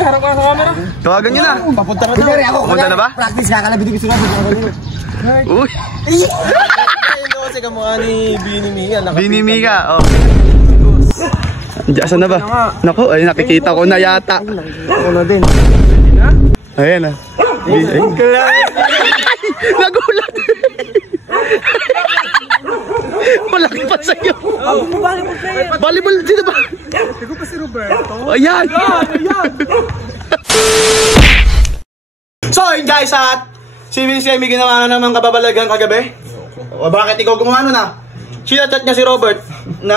niya, harap ka sa camera. Tawagan niyo na. Papunta na daw. Papunta na ba? Practice ka, kalabit ko sila. Uy. Hindi kasi kamukha ni Bini Mika. Bini Mika, oh. Diyan na ba? Naku, ay nakikita ko na yata. Ako na din. Ayan na. Nagulat. Malaki pa sa'yo. Volleyball, sino ba? Ikaw pa si Roberto. Ayan. So yun guys, at si Vince may ginawa na naman kababalagan kagabi. O bakit ikaw gumawa nun ah? Sinachat niya si Robert na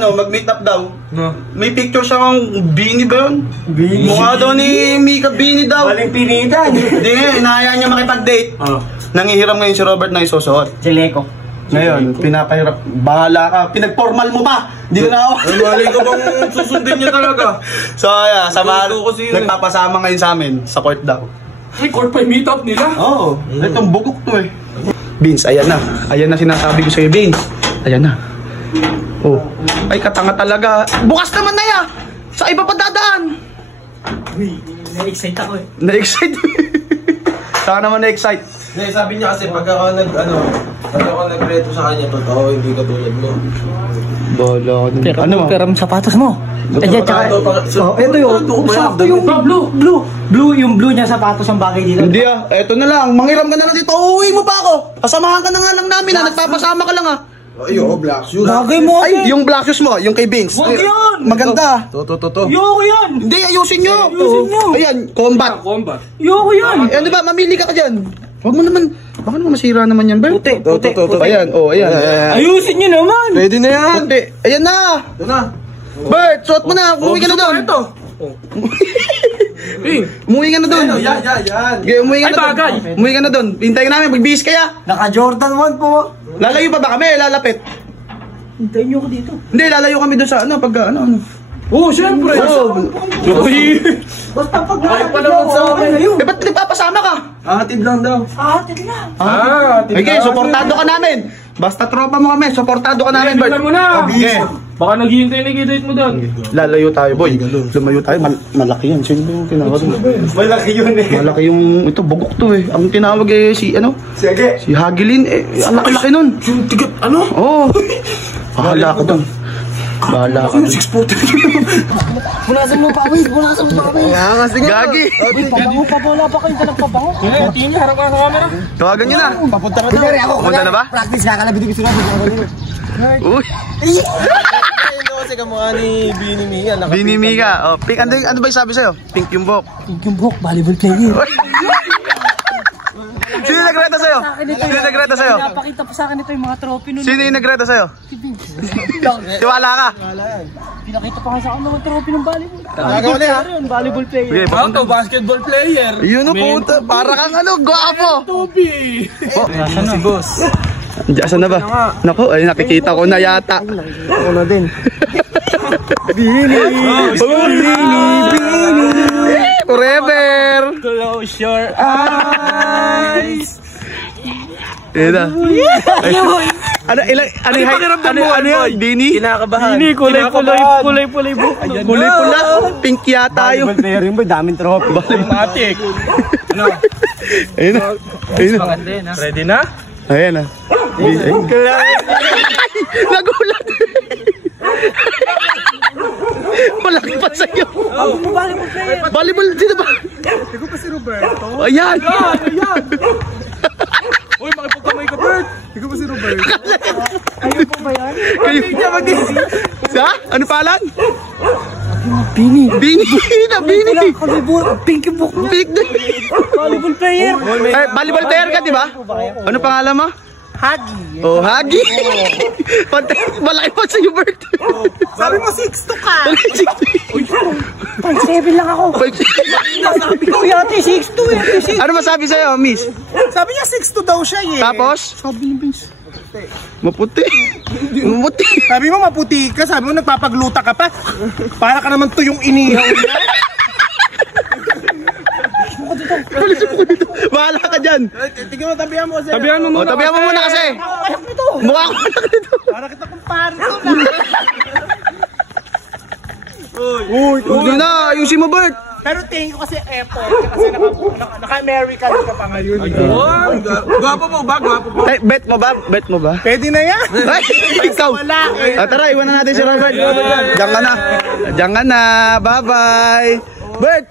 mag-meet up daw. May picture siya ng Bini ba yun? Bini. Mukha daw ni Mika Bini daw. Walang pinitan. Hindi nga, inahaya niya makipag-date. Nangihiram ngayon si Robert na isusuot. Si Leko. Ngayon, pinapahirap. Bahala ka. Pinag-formal mo pa. Hindi na ako. Mali ka bang susundin niya talaga? So yeah, nagpapasama ngayon sa amin sa court daw. Ay, court pa yung meet up nila. Oo, itong bugok to eh. Vince, ayan na. Ayan na sinasabi ko sa'yo, Vince. Ayan na. Oh. Ay, katanga talaga. Bukas naman na ya! Sa iba pa dadaan. Uy, na-excite ako eh. Na-excite. Saka naman na-excite. Hindi, sabi niya kasi pag ako nagreto sa kanya, totoo, hindi ka tulad mo. Bala ka dun. Ano mo? Pero sapatos mo. Ayan, tsaka. Ito yung. Sakto yung blue. Yung blue niya sapatos ang bagay dito. Hindi ah. Eto na lang. Mangiram ka na lang dito. Uuwi mo pa ako. Kasamahan ka na nga lang namin ah. Nagpapasama ka lang ah. Ay, black shoes. Bagay mo. Ay, yung black shoes mo. Yung kay Vince. Wag yan. Maganda. To. Yoko yan. Hindi, ayusin nyo. Ayan, combat. Yoko yan. Ano ba? Mamili ka dyan. Huwag mo naman. Baka naman masira naman yan, Bert. Puti. Ayan, ayan. Ayusin nyo naman. Pwede na yan. Puti. Ayan na. Ito na. Bert, suot mo na. Umuwi ka na doon. Umuwi ka na doon. Yan. Umuwi ka na doon. Umuwi ka na doon. Hintayin ka namin. Magbihis kaya. Naka Jordan 1 po. Lalayo pa ba kami? Lalapit. Hintayin nyo ako dito. Hindi, lalayo kami doon sa pag ano. Oo, syempre. Basta pag nakapagod ako ngayon. Eh, ba't nagpapasama ka? Hatid lang daw. Hatid lang. Okay, supportado ka namin. Basta tropa mo kami, supportado ka namin, Bert. Tingnan mo na. Okay. Baka naghihintay na i-date mo doon. Lalayo tayo, boy. Lumayo tayo. Malaki yan. Sino yung tinawag mo? Malaki yun eh. Malaki yung, ito, bugok to eh. Ang tinawag eh, si Hagilin. Eh, ang laki-laki nun. Yung tigat, ano? Oo. Bahala ka dun. Bahala ka dun. 6 foot. Punasan mo pa, Will. Gagi. Pabango. Wala pa kayo na nagpabango. Tingin niya, harap ka sa camera. Tawagan nyo na. Papunta na daw. Papunta na ba? Practice ka, kalabit ko sila. Uy. Hindi kasi kamukha ni Bini Mika. Bini Mika, oh. Pink, ano ba yung sabi sa'yo? Pink yung buhok. Yung buhok, volleyball player. Sino yung nagreto sa'yo? Sino yung nagreto sa'yo? Napakita pa sa akin ito yung mga trophy nun. Sino yung nagreto sa'yo? Tiwala ka? Pinakita pa sa akin mga trophy ng volleyball. Talaga ulit ha? Volleyball player. Okay, Auto, basketball player. yun o puta, para kang gwapo. Toby. Nasaan si boss? Diyan na ba? Naku, ay nakikita ko na yata. Ako na din. Bini. Forever. Close your eyes. Ano yun? Bini? Kinakabahan. Hindi, kulay buhok. Kulay pula. Pink yata yun. Volleyball player yun ba? Daming trophy. Matik. Ayun na. Ready na? Ayan na. Nagulat. Malaki pa sa'yo. Volleyball player. Volleyball, sino ba? Ikaw pa si Roberto. Ayan. Uy, makipagkamay ka, Bert. Ikaw pa si Roberto. Ayun po ba yan? Sa? Ano palang? Bini. Bini. Bini. Kulay buhok. Pink yung buhok. Pink din. Volleyball player. Ay, volleyball player ka, di ba? Ano pangalan mo? Hagi. Oh, Hagi. Malaki pa sa'yo, Bert. Sabi mo 6'2 ka. 5'7 lang ako. Sabi ko yata 6'2 eh. Ano masabi sa'yo, miss? Sabi niya 6'2 daw siya eh. Tapos? Sabi ni Vince. Maputi. Maputi. Sabi mo maputi ka. Sabi mo nagpapagluta ka pa. Para ka naman tuyong inihaw niya. Bahala ka dyan. Tingnan mo, tabihan mo kasi. Tabihan mo muna. Tabihan mo muna kasi. Ayak nito. Mukha ko anak nito. Para kita kumpare to. Uy, na. Ayusin mo, Bert. Pero thank you kasi effort. Kasi naka-American ka pa ngayon. Gwapo mo ba? Gwapo mo? Eh, bet mo ba? Bet mo ba? Pwede na yan. Ay, ikaw! Tara, iwan na natin si Robert. Diyan ka na. Diyan ka na. Bye-bye. Bert!